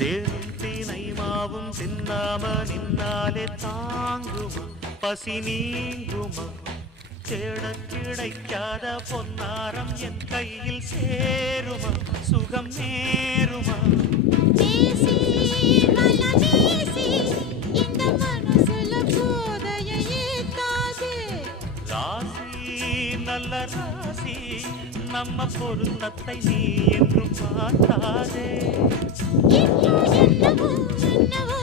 தேரும் தீனை மாவும் தின்னாம நின்னாலே தாங்குமா பசி நீங்குமா தேடக் கிடைக்காத பொன்னாரம் என் கையில் சேருமா சுகம் நேருமா பேசி வல வீசி இந்த மனசுல போதையை ஏத்தாதே ராசி நல்ல ராசி நம்ம பொருத்தத்தை நீ என்றும் மாட்டாதே என்னவோ என்னவோ